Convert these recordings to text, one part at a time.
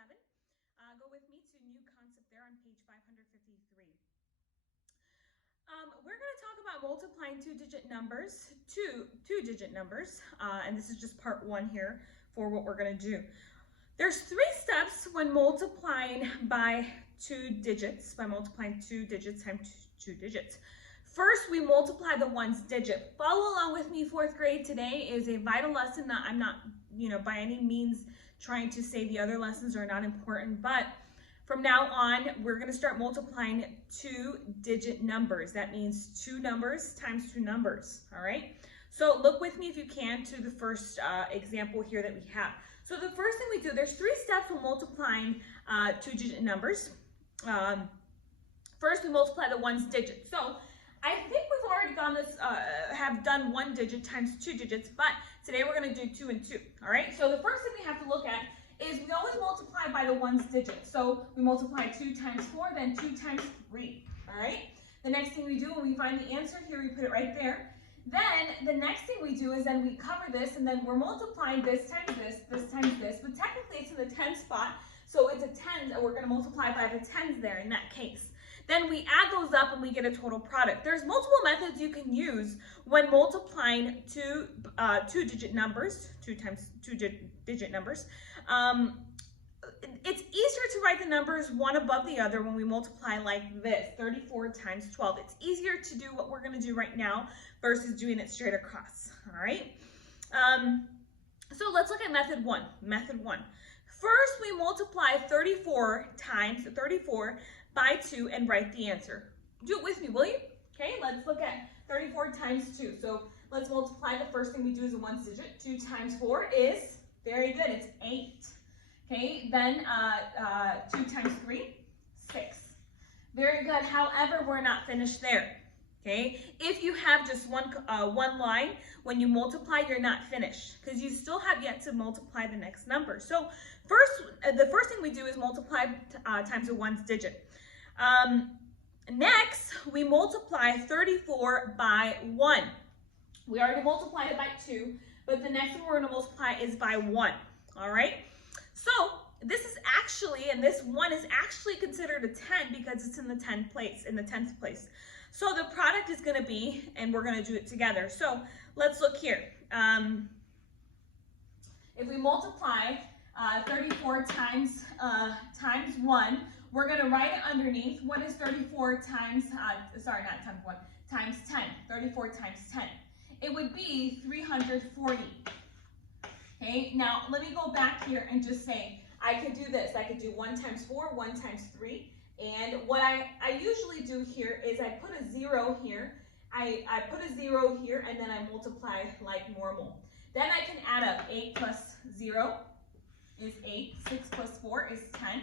7. Go with me to new concept there on page 553. We're going to talk about multiplying two-digit numbers, two-digit numbers, and this is just part 1 here for what we're going to do. There's 3 steps when multiplying by 2 digits, by multiplying 2 digits times 2 digits. First, we multiply the ones digit. Follow along with me, 4th grade. Today is a vital lesson. I'm not, by any means trying to say the other lessons are not important, but from now on, we're going to start multiplying 2-digit numbers. That means 2 numbers times 2 numbers, all right? So look with me if you can to the first example here that we have. So the first thing we do, there's 3 steps for multiplying 2-digit numbers. First, we multiply the ones digit. So I think we've already gone this, have done 1 digit times 2 digits, but today we're going to do 2 and 2, all right? So the first thing we have to look at is we always multiply by the ones digit. So we multiply 2 times 4, then 2 times 3, all right? The next thing we do when we find the answer here, we put it right there. Then the next thing we do is then we cover this, and then we're multiplying this times this times this, but technically it's in the 10 spot, so it's a 10, and we're going to multiply by the 10s there in that case. Then we add those up and we get a total product. There's multiple methods you can use when multiplying two-digit numbers, 2-digit numbers. It's easier to write the numbers one above the other when we multiply like this, 34 times 12. It's easier to do what we're going to do right now versus doing it straight across, all right? So let's look at method 1. Method 1. First, we multiply 34 times 34 by 2 and write the answer. Do it with me, will you? Okay, let's look at 34 times 2. So let's multiply. The first thing we do is a ones digit. 2 times 4 is, very good, it's 8. Okay, then 2 times 3, 6. Very good. However, we're not finished there. Okay, if you have just one line, when you multiply, you're not finished because you still have yet to multiply the next number. So the first thing we do is multiply times a ones digit. Next, we multiply 34 by 1. We already multiplied it by 2, but the next one we're going to multiply is by 1. All right? So this is actually, and this 1 is actually considered a 10 because it's in the 10th place. So the product is going to be, and we're going to do it together. So let's look here. If we multiply 34 times 1, we're going to write it underneath. What is 34 times, times 10? 34 times 10. It would be 340. Okay, now let me go back here and just say, I could do this. I could do 1 times 4, 1 times 3. And what I usually do here is I put a 0 here. I put a 0 here, and then I multiply like normal. Then I can add up 8 plus 0 is 8. 6 plus 4 is 10.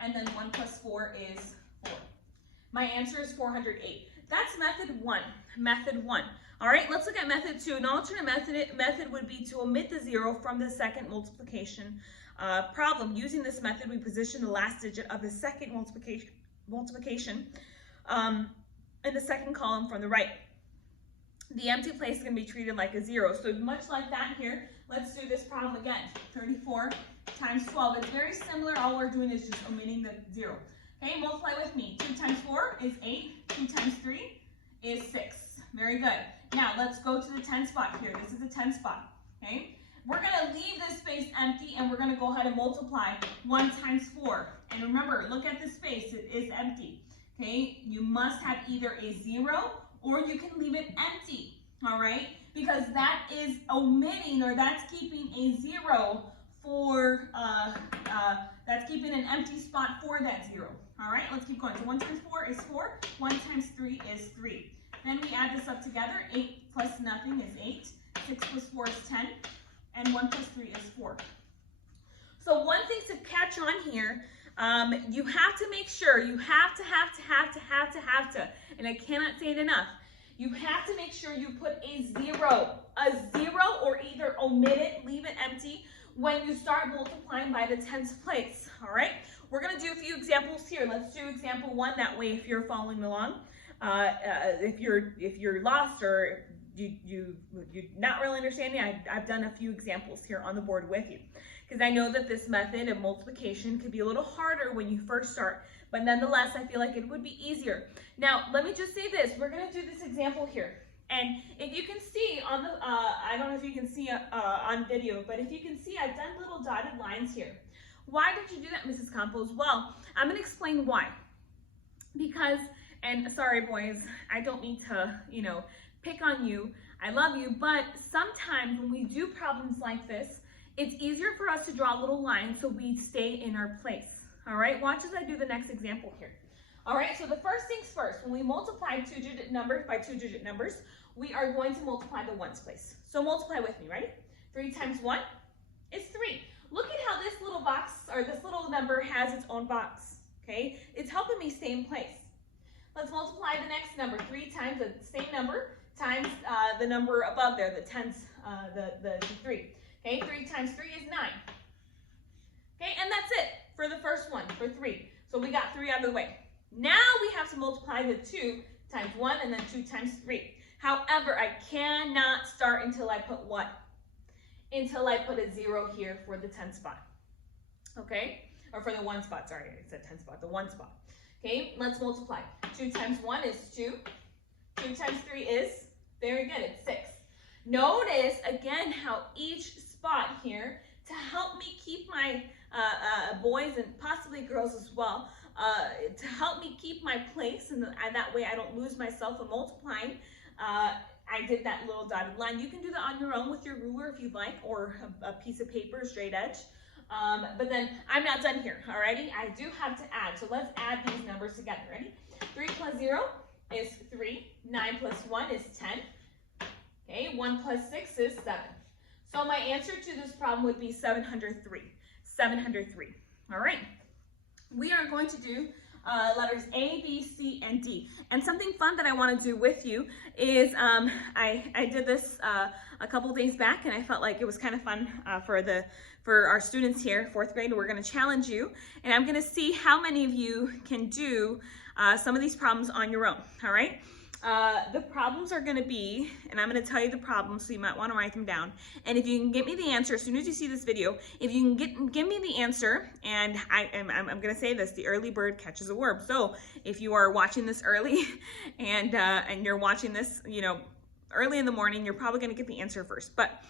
And then 1 plus 4 is 4. My answer is 408. That's method 1. Method 1. All right, let's look at method 2. An alternate method would be to omit the 0 from the second multiplication problem. Using this method, we position the last digit of the second multiplication in the second column from the right. The empty place is going to be treated like a 0. So much like that here, let's do this problem again. 34 times 12. It's very similar. All we're doing is just omitting the 0. Okay, multiply with me. 2 times 4 is 8. 2 times 3 is 6. Very good. Now let's go to the 10 spot here. This is the 10 spot. Okay, we're going to leave this space empty and we're going to go ahead and multiply 1 times 4. And remember, look at the space. It is empty. Okay, you must have either a 0 or you can leave it empty. All right, because that is omitting, or that's keeping a 0 for, that's keeping an empty spot for that 0. All right, let's keep going. So 1 times 4 is 4. 1 times 3 is 3. Then we add this up together. 8 plus nothing is 8. 6 plus 4 is 10. And 1 plus 3 is 4. So one thing to catch on here, you have to make sure, you have to, and I cannot say it enough, you have to make sure you put a 0, or either omit it, leave it empty, when you start multiplying by the 10th place, all right? We're going to do a few examples here. Let's do example 1, that way if you're following along. If you're lost or you're not really understanding, I've done a few examples here on the board with you, because I know that this method of multiplication could be a little harder when you first start, but nonetheless, I feel like it would be easier. Now, let me just say this. We're going to do this example here. And if you can see on the, I don't know if you can see on video, but if you can see, I've done little dotted lines here. Why did you do that, Mrs. Campos? Well, I'm going to explain why. Because, and sorry, boys, I don't mean to, pick on you. I love you, but sometimes when we do problems like this, it's easier for us to draw little lines so we stay in our place. All right, watch as I do the next example here. All right, so the first things first, when we multiply two-digit numbers by two-digit numbers, we are going to multiply the ones place. So multiply with me, ready? 3 times 1 is 3. Look at how this little box, or this little number has its own box, okay? It's helping me stay in place. Let's multiply the next number. 3 times the same number times the number above there, the tens, the 3. Okay, 3 times 3 is 9. Okay, and that's it for the first one, for 3. So we got 3 out of the way. Now we have to multiply the 2 times 1 and then 2 times 3. However, I cannot start until I put what? Until I put a 0 here for the 10 spot. Okay? Or for the 1 spot, sorry, I said 10 spot, the 1 spot. Okay, let's multiply. 2 times 1 is 2. 2 times 3 is, very good, it's 6. Notice, again, how each spot here, to help me keep my boys and possibly girls as well, to help me keep my place, and that way I don't lose myself in multiplying, I did that little dotted line. You can do that on your own with your ruler if you'd like, or a piece of paper, straight edge. But then I'm not done here, alrighty? I do have to add, so let's add these numbers together. Ready? 3 plus 0 is 3. 9 plus 1 is 10. Okay, 1 plus 6 is 7. So my answer to this problem would be 703. 703. All right. We are going to do letters A, B, C, and D. And something fun that I want to do with you is I did this a couple days back, and I felt like it was kind of fun for our students here, 4th grade. We're going to challenge you, and I'm going to see how many of you can do some of these problems on your own. All right. The problems are going to be, and I'm going to tell you the problems, so you might want to write them down. And if you can get me the answer as soon as you see this video, if you can give me the answer, and I'm going to say this: the early bird catches a worm. So if you are watching this early, and you're watching this, early in the morning, you're probably going to get the answer first. But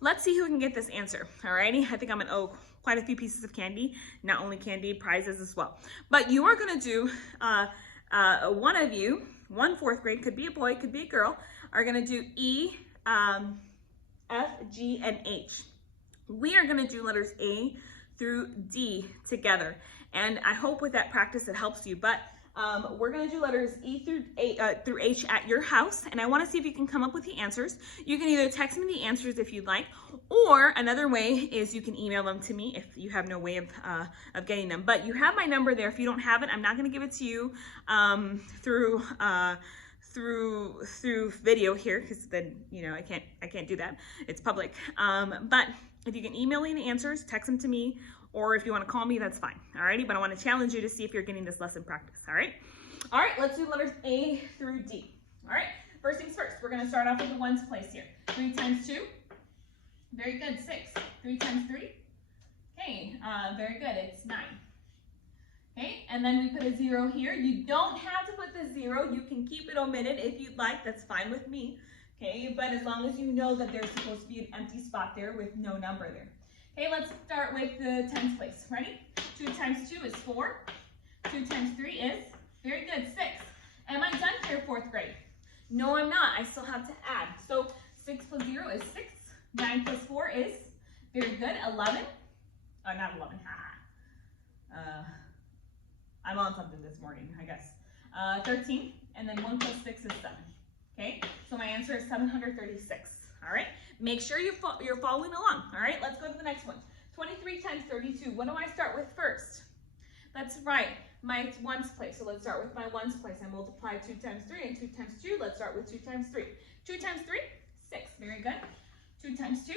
let's see who can get this answer. Alrighty, I think I'm going to owe quite a few pieces of candy, not only candy, prizes as well. But you are going to do one of you. 1 4th grade, could be a boy, could be a girl, are going to do E, F, G, and H. We are going to do letters A through D together. And I hope with that practice it helps you. But we're going to do letters E through H at your house. And I want to see if you can come up with the answers. You can either text me the answers if you'd like, or another way is you can email them to me if you have no way of getting them. But you have my number there. If you don't have it, I'm not going to give it to you through video here, because then I can't do that. It's public. But if you can email me the answers, text them to me, or if you want to call me, that's fine. Alrighty, but I want to challenge you to see if you're getting this lesson practice. All right, let's do letters A through D. All right, first things first, we're going to start off with the ones place here. 3 times 2, very good, 6. 3 times 3, okay, very good, it's 9. Okay, and then we put a 0 here. You don't have to put the 0. You can keep it omitted if you'd like. That's fine with me. Okay, but as long as you know that there's supposed to be an empty spot there with no number there. Okay, let's start with the tens place. Ready? 2 times 2 is 4. 2 times 3 is, very good, 6. Am I done here, 4th grade? No, I'm not. I still have to add. So 6 plus 0 is 6. 9 plus 4 is, very good, 11. Oh, not 11. I'm on something this morning, I guess. 13, and then 1 plus 6 is 7. Okay, so my answer is 736. All right, make sure you're following along. All right, let's go to the next one. 23 times 32. What do I start with first? That's right, my ones place. So let's start with my ones place. I multiply 2 times 3 and 2 times 2. Let's start with 2 times 3. 2 times 3, 6. Very good. 2 times 2,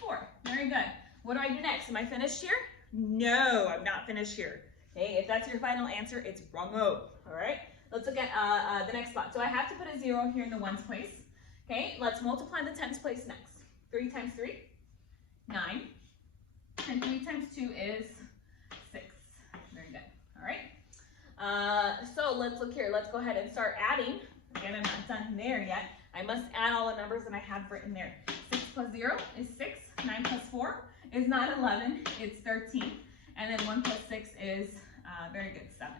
4. Very good. What do I do next? Am I finished here? No, I'm not finished here. Okay, if that's your final answer, it's wrong-o. All right, let's look at the next spot. So I have to put a 0 here in the ones place. Okay, let's multiply the tens place next. 3 times 3, 9. And 3 times 2 is 6. Very good. All right. So let's look here. Let's go ahead and start adding. Again, I'm not done there yet. I must add all the numbers that I have written there. 6 plus 0 is 6. 9 plus 4 is not 11. It's 13. And then 1 plus 6 is, very good, 7.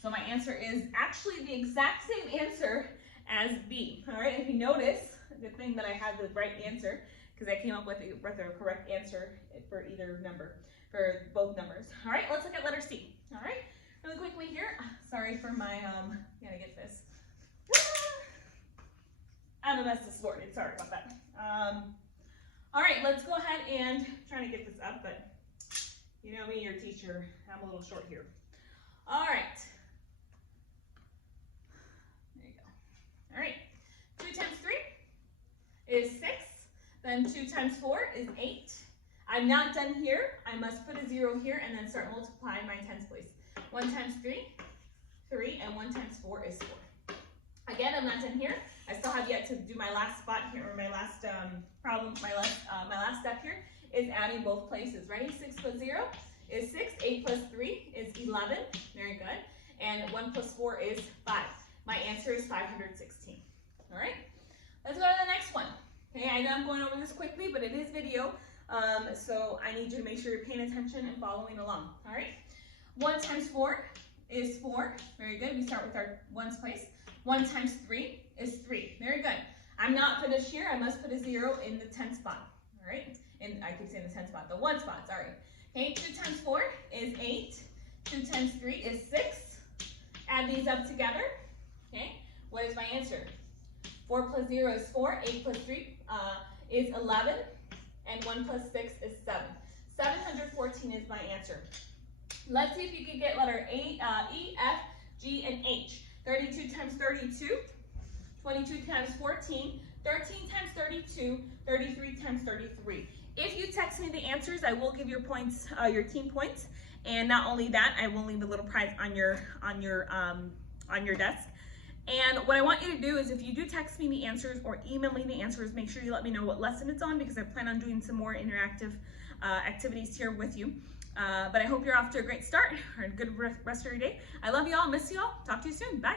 So my answer is actually the exact same answer as B. All right, if you notice, the thing that I had the right answer, because I came up with the correct answer for either number, for both numbers. All right, let's look at letter C. All right, really quickly here. Sorry for my, gotta get this. I'm a mess this morning, sorry about that. All right, let's go ahead and try to get this up, but you know me, your teacher, I'm a little short here. All right. There you go. All right, 2 times 3 is 6. Then 2 times 4 is 8. I'm not done here. I must put a 0 here and then start multiplying my tens place. 1 times 3, 3, and 1 times 4 is 4. Again, I'm not done here. I still have yet to do my last spot here, or my last problem, my last step here is adding both places. Ready? 6 plus 0 is 6. 8 plus 3 is 11. Very good. And 1 plus 4 is 5. My answer is 516. All right? Let's go to the next one. Okay, I know I'm going over this quickly, but it is video, so I need you to make sure you're paying attention and following along. All right? 1 times 4 is 4. Very good. We start with our ones place. 1 times 3 is 3. Very good. I'm not finished here. I must put a 0 in the 10th spot. All right? And I could say in the 10th spot, the 1 spot, sorry. Okay, 2 times 4 is 8. 2 times 3 is 6. Add these up together. Okay, what is my answer? 4 plus 0 is 4. 8 plus 3 is 11. And 1 plus 6 is 7. 714 is my answer. Let's see if you can get letter A, E, F, G, and H. 32 times 32, 22 times 14, 13 times 32, 33 times 33. If you text me the answers, I will give your points, your team points, and not only that, I will leave a little prize on your desk. And what I want you to do is, if you do text me the answers or email me the answers, make sure you let me know what lesson it's on, because I plan on doing some more interactive activities here with you. But I hope you're off to a great start or a good rest of your day. I love you all, miss you all. Talk to you soon. Bye.